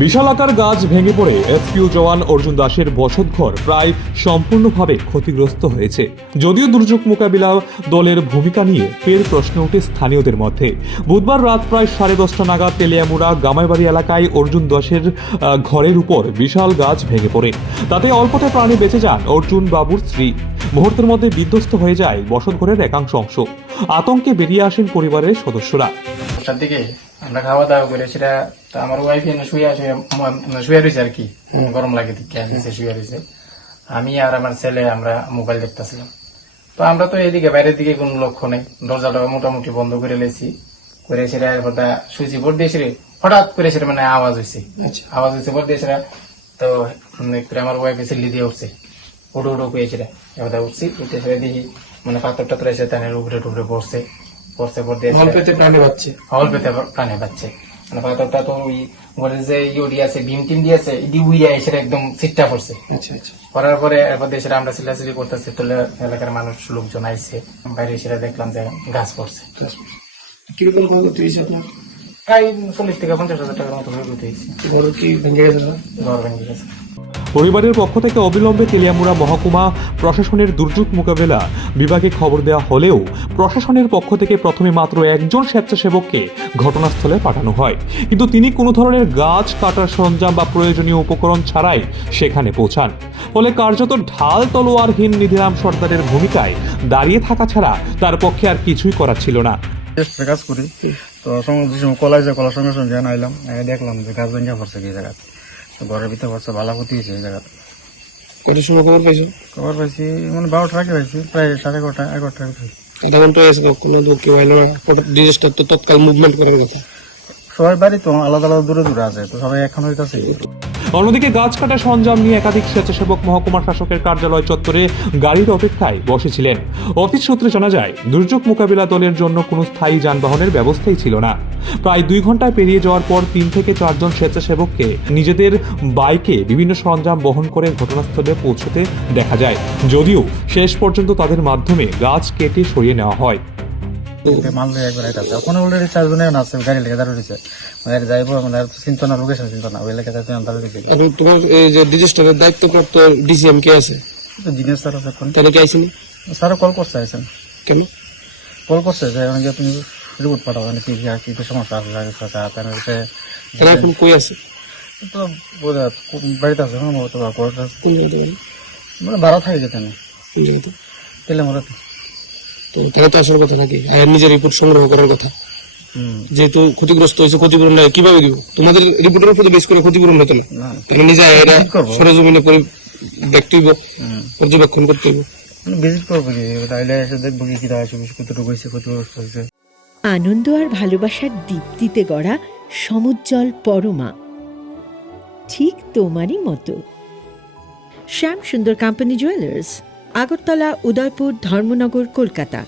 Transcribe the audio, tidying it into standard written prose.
বিশালাকার গাছ ভেঙে পড়ে এসকিউ জওয়ান অর্জুন দাসের বসতঘর প্রায় সম্পূর্ণভাবে ক্ষতিগ্রস্ত হয়েছে। যদিও দুর্যোগ মোকাবিলা দলের ভূমিকা নিয়ে ফের প্রশ্ন ওঠে স্থানীয়দের মধ্যে। বুধবার রাত প্রায় 10:30 নাগাদ তেলিয়ামুড়া গামাইবাড়ি এলাকায় অর্জুন দাসের ঘরের উপর বিশাল গাছ ভেঙে পড়ে। তাতে অল্পতে প্রাণে বেঁচে যান অর্জুন বাবুর স্ত্রী। মুহূর্তের মধ্যে বিধ্বস্ত হয়ে যায় বসতঘরের একাংশ অংশ। আতঙ্কে বেরিয়ে আসেন পরিবারের সদস্যরা। দিকে আমরা খাওয়া দাওয়া করে সেটা তো আমার ওয়াইফ শুয়ে রয়েছে আর কি, গরম লাগে দিকে শুয়ে রয়েছে। আমি আর আমার ছেলে আমরা মোবাইল দেখতেছিলাম। তো আমরা তো এদিকে বাইরের দিকে কোনো লক্ষ্য নেই, দরজাটা মোটামুটি বন্ধ করে লেছি, করে সেটা সুইচি বোর্ড দিয়ে সেটা হঠাৎ করে সেটা মানে আওয়াজ হয়েছে, আওয়াজ হয়েছে বোর্ড দিয়ে সেটা। তো আমার ওয়াইফ সিল্লি দিয়ে উঠছে, উঠো উঠো করে সেটা এবার উঠছি, উঠে সেটা দেখি মানে পাথর টাথর এসে তানের উপরে টুকরে পড়ছে, হল পেতে প্রাণে বাচ্চে মানে পাথরটা তো ওই ঘরের যে ইউডি আছে ভীম টিম দিয়েছে ইডি উইয়া এসে একদম সিটটা পড়ছে। করার পরে এরপর সেটা আমরা চিল্লাচিল্লি করতেছি, তোলে এলাকার মানুষ লোকজন আইছে, বাইরে সেটা দেখলাম যে গাছ পড়ছে। কিরকম ক্ষতি হয়েছে আপনার? প্রায় 40 থেকে 50,000 টাকার মতো ক্ষতি হয়েছে। ঘর কি ভেঙে গেছে? ঘর ভেঙে গেছে। পরিবারের পক্ষ থেকে অবিলম্বে তেলিয়ামুড়া মহকুমা প্রশাসনের দুর্যোগ মোকাবেলা বিভাগে খবর দেওয়া হলেও প্রশাসনের পক্ষ থেকে প্রথমে মাত্র একজন স্বেচ্ছাসেবককে ঘটনাস্থলে পাঠানো হয়, কিন্তু তিনি কোনো ধরনের গাছ কাটার সরঞ্জাম বা প্রয়োজনীয় উপকরণ ছাড়াই সেখানে পৌঁছান। ফলে কার্যত ঢাল তলোয়ারহীন নিধিরাম সর্দারের ভূমিকায় দাঁড়িয়ে থাকা ছাড়া তার পক্ষে আর কিছুই করা ছিল না। কাজ করি তো কলার সঙ্গে সঙ্গে আইলাম, দেখলাম যে গাছ ভেঙে পড়ছে কি জায়গা, ঘরের ভিতরে পড়ছে, ভালো ক্ষতি হয়েছে এই জায়গাতে। কটার সময় খবর পাইছো? খবর পাইছি মানে 12টার আগে পাইছি, প্রায় 11:30 11টার আধা ঘন্টা হয়েছে, কোনো কেউ আইলো না? ডিজাস্টার তো তৎকাল মুভমেন্ট করার কথা। সবাই বাড়ি তো আলাদা আলাদা দূরে দূরে আছে, তো সবাই এখন হইতেছে। অন্যদিকে গাছ কাটা সরঞ্জাম নিয়ে একাধিক স্বেচ্ছাসেবক মহকুমা শাসকের কার্যালয় চত্বরে গাড়ির অপেক্ষায় বসেছিলেন। অফিস সূত্রে জানা যায়, দুর্যোগ মোকাবিলা দলের জন্য কোনো স্থায়ী যানবাহনের ব্যবস্থাই ছিল না। প্রায় 2 ঘন্টায় পেরিয়ে যাওয়ার পর 3 থেকে 4 জন স্বেচ্ছাসেবককে নিজেদের বাইকে বিভিন্ন সরঞ্জাম বহন করে ঘটনাস্থলে পৌঁছতে দেখা যায়, যদিও শেষ পর্যন্ত তাদের মাধ্যমে গাছ কেটে সরিয়ে নেওয়া হয়। মালদা একবার এটা আছে, ওখানে অলরেডি 4 জনের আছে, গাড়ি লেগে দাঁড়িয়ে রয়েছে, গাড়ি যাইবো আমাদের চিন্তা না, লোকেশন চিন্তা না, ওই লেগে দাঁড়িয়ে রয়েছে। তোমার এই যে ডিজাস্টারের দায়িত্বপ্রাপ্ত ডিসিএম কে আছে? জিনিস স্যার আছে, এখন তাহলে কি আইসিনি? স্যারও কল করছে, আইসেন কেন কল করছে যে তুমি রিপোর্ট পাঠাবো, কি কি সমস্যা আছে। তারা এখন কই আছে? তো বাড়িতে আছে, মানে ভাড়া থাকে যেখানে তেলেমুড়াতে। তাহলে তো আসার কথা নাকি, নিজের রিপোর্ট সংগ্রহ করার কথা। যেহেতু ক্ষতিগ্রস্ত হয়েছে, ক্ষতিপূরণ কিভাবে দিব? তোমাদের রিপোর্টের উপর বেশ করে ক্ষতিপূরণ হতো না, তুমি নিজে সরেজমিনে দেখতে হইব, পর্যবেক্ষণ করতে হইব, ভিজিট করবো, তাইলে এসে দেখবো কি কতটুকু হয়েছে, ক্ষতিগ্রস্ত হয়েছে। আনন্দ আর ভালোবাসার দীপ্তিতে গড়া সমুজ্জ্বল পরমা, ঠিক তোমারই মতো। শ্যাম সুন্দর কোম্পানি জুয়েলার্স, আগরতলা, উদয়পুর, ধর্মনগর, কলকাতা।